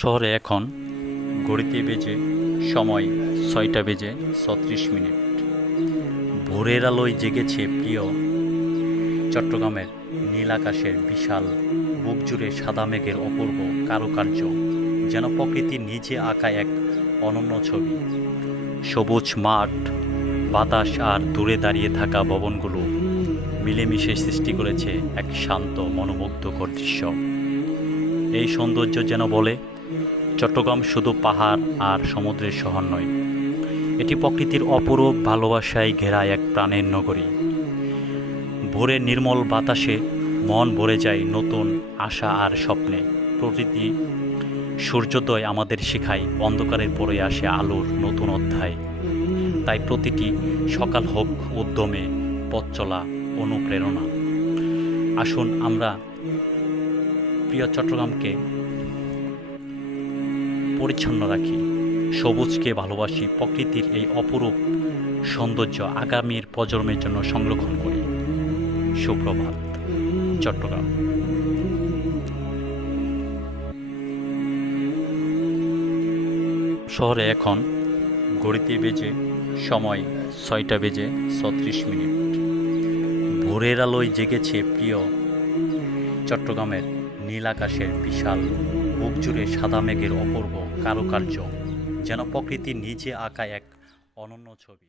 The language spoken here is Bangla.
শহরে এখন ঘড়িতে বেজে সময় 6টা বেজে 36 মিনিট। ভোরের আলোয় জেগেছে প্রিয় চট্টগ্রামের নীল আকাশের বিশাল বুক জুড়ে সাদা মেঘের অপূর্ব কারুকার্য, যেন প্রকৃতির নিজে আঁকা এক অনন্য ছবি। সবুজ মাঠ, বাতাস আর দূরে দাঁড়িয়ে থাকা ভবনগুলো মিলেমিশে সৃষ্টি করেছে এক শান্ত মনোমুগ্ধকর দৃশ্য। এই সৌন্দর্য যেন বলে, চট্টগ্রাম শুধু পাহাড় আর সমুদ্রের শহর নয়, এটি প্রকৃতির অপরূপ ভালোবাসায় ঘেরা এক প্রাণের নগরী। ভোরের নির্মল বাতাসে মন ভরে যায় নতুন আশা আর স্বপ্নে। প্রকৃতি সূর্যোদয় আমাদের শেখায় অন্ধকারের পরে আসে আলোর নতুন অধ্যায়। তাই প্রতিটি সকাল হোক উদ্যমে পথ চলা অনুপ্রেরণা। আসুন আমরা প্রিয় চট্টগ্রামকে পরিচ্ছন্ন রাখি, সবুজকে ভালোবাসি, প্রকৃতির এই অপরূপ সৌন্দর্য আগামীর প্রজন্মের জন্য সংরক্ষণ করি। সুপ্রভাত চট্টগ্রাম। শহরে এখন ঘড়িতে বেজে সময় 6টা বেজে 36 মিনিট। ভোরের আলোয় জেগেছে প্রিয় চট্টগ্রামের নীল আকাশের বিশাল বুক জুড়ে সাদা মেঘের অপূর্ব কারুকার্য, যেন প্রকৃতির নিজে আঁকা এক অনন্য ছবি।